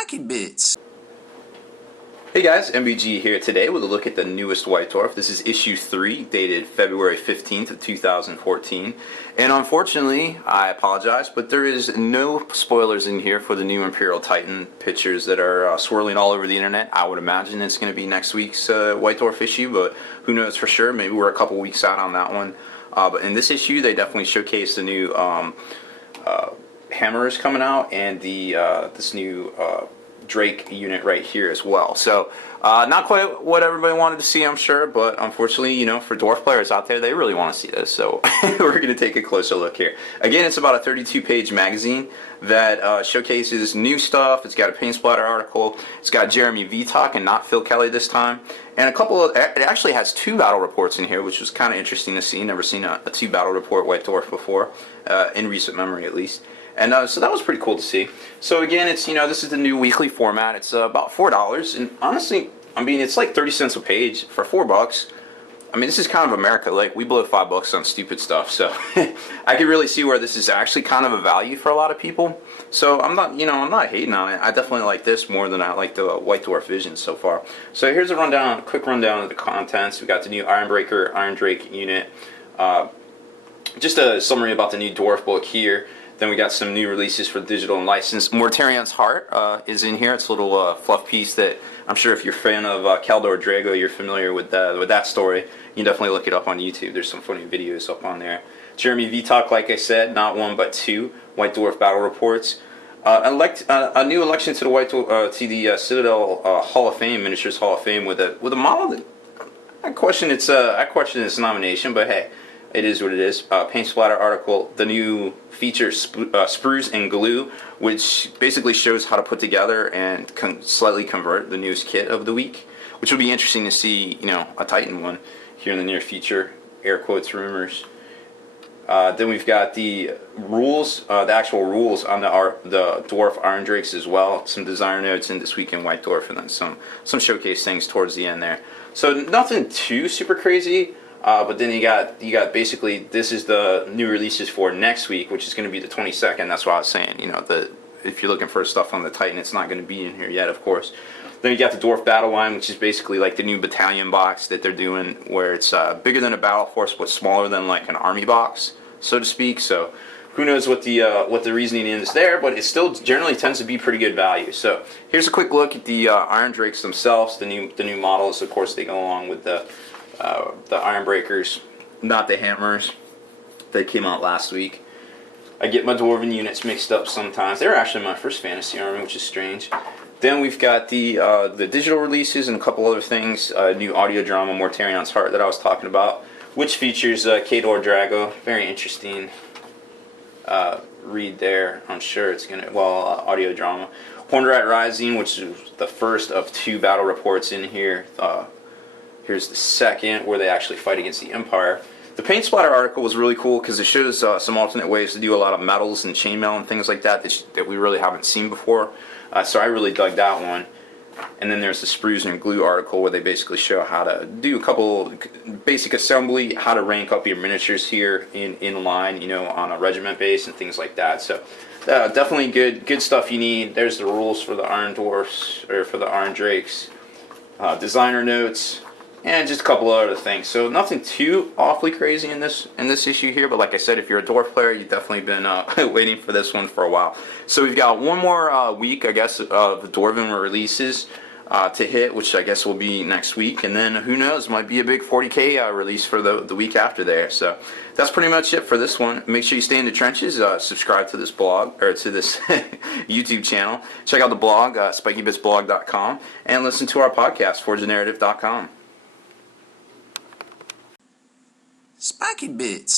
Spiky Bits. Hey guys, MBG here today with a look at the newest White Dwarf. This is issue 3, dated February 15th of 2014. And unfortunately, I apologize, but there is no spoilers in here for the new Imperial Titan pictures that are swirling all over the internet. I would imagine it's going to be next week's White Dwarf issue, but who knows for sure. Maybe we're a couple weeks out on that one. But in this issue, they definitely showcase the new hammers coming out and the this new Drake unit right here as well. So not quite what everybody wanted to see, I'm sure, but unfortunately, you know, for Dwarf players out there, they really want to see this. So we're going to take a closer look here. Again, it's about a 32-page magazine that showcases new stuff. It's got a paint splatter article. It's got Jeremy Vitok and not Phil Kelly this time. And a couple of, it actually has 2 battle reports in here, which was kind of interesting to see. Never seen a 2 battle report White Dwarf before, in recent memory at least. And so that was pretty cool to see. So again, it's, you know, this is the new weekly format. It's about $4, and honestly, I mean, it's like 30 cents a page for $4. I mean, this is kind of America. Like, we blow $5 on stupid stuff, so I can really see where this is actually kind of a value for a lot of people. So I'm not, you know, I'm not hating on it. I definitely like this more than I like the White Dwarf Vision so far. So here's a rundown, a quick rundown of the contents. We got the new Ironbreaker, Iron Drake unit. Just a summary about the new Dwarf book here. Then we got some new releases for digital and licensed. Mortarion's Heart is in here. It's a little fluff piece that I'm sure if you're a fan of Kaldor Drago, you're familiar with that story. You can definitely look it up on YouTube. There's some funny videos up on there. Jeremy Vitok, like I said, not 1 but 2 White Dwarf battle reports. A new election to the Citadel Hall of Fame, Miniatures Hall of Fame, with a model that I question its nomination, but hey. It is what it is. Paint splatter article, the new feature Sprues and Glue, which basically shows how to put together and slightly convert the newest kit of the week, which will be interesting to see, you know, a Titan one here in the near future. Air quotes rumors. Then we've got the rules, the actual rules on the Dwarf Iron Drakes as well. Some designer notes in This Week in White Dwarf, and then some showcase things towards the end there. So nothing too super crazy. But then you got basically, this is the new releases for next week, which is going to be the 22nd. That's what I was saying. You know, if you're looking for stuff on the Titan, it's not going to be in here yet, of course. Then you got the Dwarf Battle Line, which is basically like the new battalion box that they're doing, where it's bigger than a battle force but smaller than like an army box, so to speak. So who knows what the reasoning is there, but it still generally tends to be pretty good value. So here's a quick look at the Iron Drakes themselves, the new models. Of course, they go along with the Ironbreakers, not the hammers that came out last week. I get my Dwarven units mixed up sometimes. They were actually my first fantasy army, which is strange. Then we've got the digital releases and a couple other things. New audio drama, Mortarion's Heart, that I was talking about, which features Kaldor Drago. Very interesting read there. I'm sure it's gonna, well, audio drama. Hornrat Rising, which is the first of 2 battle reports in here. Here's the second, where they actually fight against the Empire. The paint splatter article was really cool because it shows some alternate ways to do a lot of metals and chainmail and things like that that we really haven't seen before. So I really dug that one. And then there's the Sprues and Glue article, where they basically show how to do a couple basic assembly, how to rank up your miniatures here in line, you know, on a regiment base and things like that. So definitely good stuff you need. There's the rules for the Iron Dwarfs, or for the Iron Drakes. Designer notes. And just a couple of other things. So nothing too awfully crazy in this issue here, but like I said, if you're a Dwarf player, you've definitely been waiting for this one for a while. So we've got one more week, I guess, of the Dwarven releases to hit, which I guess will be next week, and then who knows, might be a big 40K release for the week after there. So that's pretty much it for this one. Make sure you stay in the trenches, subscribe to this blog, or to this YouTube channel. Check out the blog, spikybitsblog.com, and listen to our podcast, forgethenarrative.com. Spiky Bits.